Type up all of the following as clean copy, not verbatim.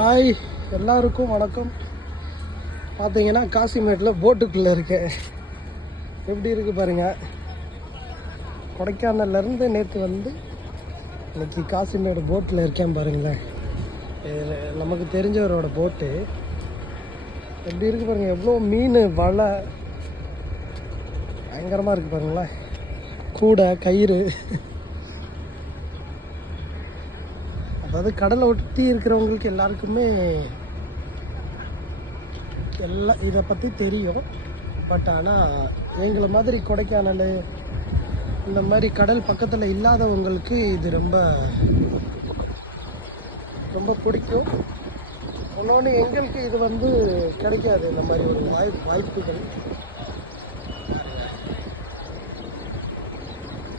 Hi எல்லாருக்கும் வணக்கம். பார்த்தீங்கன்னா காசிமேட்டில் போட்டுக்குள்ளே இருக்கேன். எப்படி இருக்குது பாருங்கள். கொடைக்கானல்லேருந்து நேற்று வந்து இன்றைக்கி காசிமேடு போட்டில் இருக்கேன் பாருங்களேன். நமக்கு தெரிஞ்சவரோட போட்டு எப்படி இருக்குது பாருங்கள். எவ்வளோ மீன் வலை பயங்கரமாக இருக்குது பாருங்களேன். கூடை கயிறு, அதாவது கடலை ஒட்டி இருக்கிறவங்களுக்கு எல்லாருக்குமே எல்லாம் இதை பற்றி தெரியும். பட் ஆனால் எங்களை மாதிரி கொடைக்கானல் இந்த மாதிரி கடல் பக்கத்தில் இல்லாதவங்களுக்கு இது ரொம்ப ரொம்ப பிடிக்கும். இன்னொன்று எங்களுக்கு இது வந்து கிடைக்காது இந்த மாதிரி ஒரு வாய்ப்புகள்.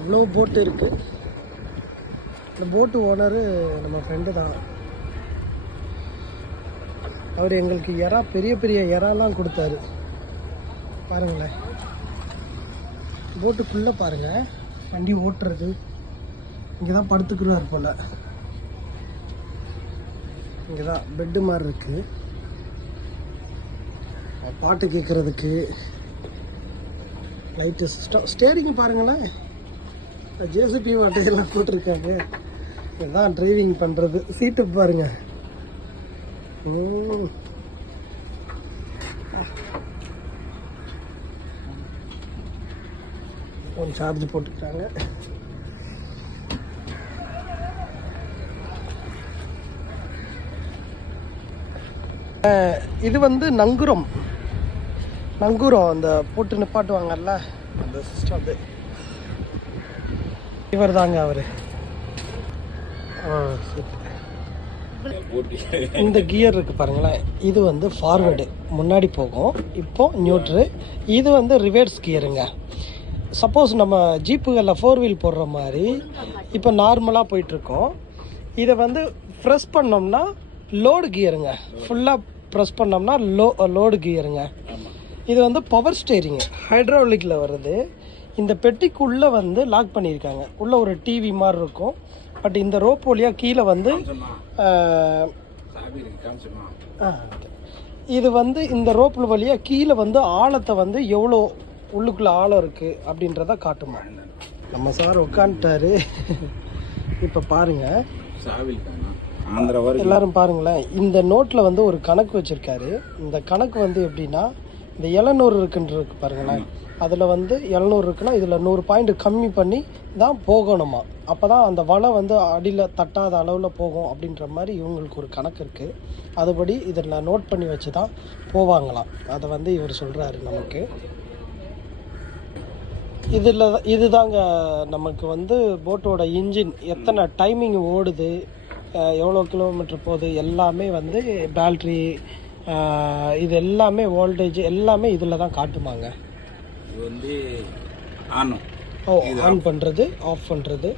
இவ்வளோ போட்டு இருக்குது. இந்த போட்டு ஓனரு நம்ம ஃப்ரெண்டு தான். அவர் எங்களுக்கு பெரிய பெரிய இறாலாம் கொடுத்தாரு பாருங்களேன். போட்டுக்குள்ளே பாருங்கள், வண்டி ஓட்டுறது. இங்கே தான் படுத்துக்குறாரு போல். இங்கே தான் பெட்டு மாதிரி இருக்குது, பாட்டு கேட்குறதுக்கு. லைட்டு சிஸ்டம், ஸ்டேரிங்கு பாருங்களேன். ஜேசிபி வாட்டையெல்லாம் போட்டிருக்காங்க. இதுதான் டிரைவிங் பண்ணுறது. சீட்டு பாருங்க. ஃபோன் சார்ஜ் போட்டுக்கிறாங்க. இது வந்து நங்குரம் அந்த போட்டு நிப்பாட்டுவாங்கல்ல, அந்த சிஸ்டம். அது இவர் தாங்க அவர். இந்த கியர் இருக்குது பாருங்களேன். இது வந்து ஃபார்வேர்டு, முன்னாடி போகும். இப்போ நியூட்ரு. இது வந்து ரிவர்ஸ் கியருங்க. சப்போஸ் நம்ம ஜீப்புகளில் 4 வீல் போடுற மாதிரி இப்போ நார்மலாக போயிட்டுருக்கோம். இதை வந்து ப்ரெஸ் பண்ணோம்னா லோடு கியருங்க. ஃபுல்லாக ப்ரெஸ் பண்ணோம்னா லோடு கியருங்க. இது வந்து பவர் ஸ்டேரிங்கு, ஹைட்ராலிக்கில் வருது. இந்த பெட்டிக்குள்ளே வந்து லாக் பண்ணியிருக்காங்க. உள்ளே ஒரு டிவி மாதிரி இருக்கும். பட் இந்த ரோப் வழியாக கீழே வந்து இது வந்து இந்த ரோப்பு வழியாக கீழே வந்து ஆழத்தை வந்து எவ்வளோ உள்ளுக்குள்ளே ஆழம் இருக்குது அப்படின்றத காட்டுமா. நம்ம சார் உட்காந்துட்டாரு. இப்போ பாருங்கள் எல்லாரும் பாருங்களேன். இந்த நோட்டில் வந்து ஒரு கணக்கு வச்சுருக்காரு. இந்த கணக்கு வந்து எப்படின்னா, இந்த 700 இருக்குன்றது பாருங்களேன். அதில் வந்து 700 இருக்குன்னா இதில் 100 பாயிண்ட் கம்மி பண்ணி தான் போகணுமா. அப்போ தான் அந்த வலை வந்து அடியில் தட்டாத அளவில் போகும் அப்படின்ற மாதிரி இவங்களுக்கு ஒரு கணக்கு இருக்குது. அதுபடி இதில் நோட் பண்ணி வச்சு தான் போவாங்களாம். அதை வந்து இவர் சொல்கிறாரு நமக்கு. இதுதாங்க நமக்கு வந்து போட்டோட இன்ஜின் எத்தனை டைமிங் ஓடுது, எவ்வளோ கிலோமீட்டர் போகுது, எல்லாமே வந்து பேட்ரி, இது எல்லாமே வோல்டேஜ் எல்லாமே இதில் தான் காட்டுமாங்க. இது வந்து ஆன் பண்ணுறது, ஆஃப் பண்ணுறது.